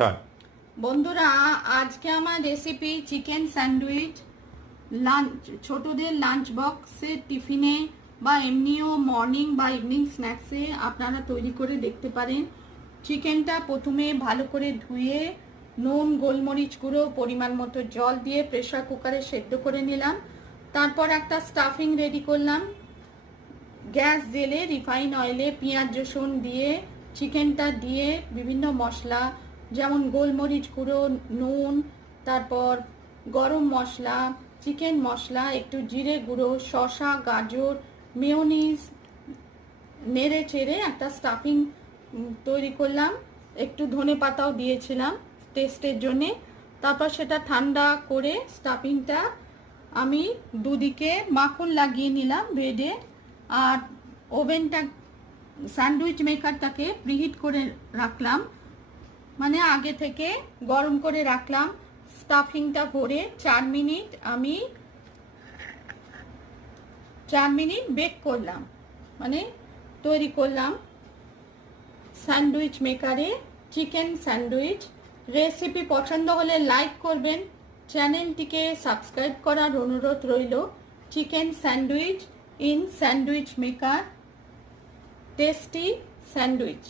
Start. বন্ধুরা, আজকে আমার রেসিপি চিকেন স্যান্ডউইচ। লাঞ্চ, ছোটদের লাঞ্চ বক্সে, টিফিনে বা এমনিও মর্নিং বা ইভিনিং স্ন্যাক্সে আপনারা তৈরি করে দেখতে পারেন। চিকেনটা প্রথমে ভালো করে ধুয়ে নুন, গোলমরিচ গুঁড়ো, পরিমাণ মতো জল দিয়ে প্রেসার কুকারে সেদ্ধ করে নিলাম। তারপর একটা স্টাফিং রেডি করলাম। গ্যাস জেলে রিফাইন অয়েলে পেঁয়াজ রসুন দিয়ে চিকেনটা দিয়ে বিভিন্ন মশলা যেমন গোলমরিচ গুঁড়ো, নুন, তারপর গরম মশলা, চিকেন মশলা, একটু জিরে গুঁড়ো, শসা, গাজর, মেয়োনিজ নেড়ে চেড়ে একটা স্টাফিং তৈরি করলাম। একটু ধনে পাতাও দিয়েছিলাম টেস্টের জন্যে। তারপর সেটা ঠান্ডা করে স্টাফিংটা আমি দুদিকে মাখন লাগিয়ে নিলাম ব্রেডে। আর ওভেনটা, স্যান্ডউইচ মেকারটাকে প্রিহিট করে রাখলাম, মানে আগে থেকে গরম করে রাখলাম। স্টাফিংটা ভরে 4 মিনিট বেক করলাম, মানে তৈরি করলাম স্যান্ডউইচ মেকারে চিকেন স্যান্ডউইচ। রেসিপি পছন্দ হলে লাইক করবেন, চ্যানেলটিকে সাবস্ক্রাইব করার অনুরোধ রইল। Chicken sandwich in sandwich maker, tasty sandwich.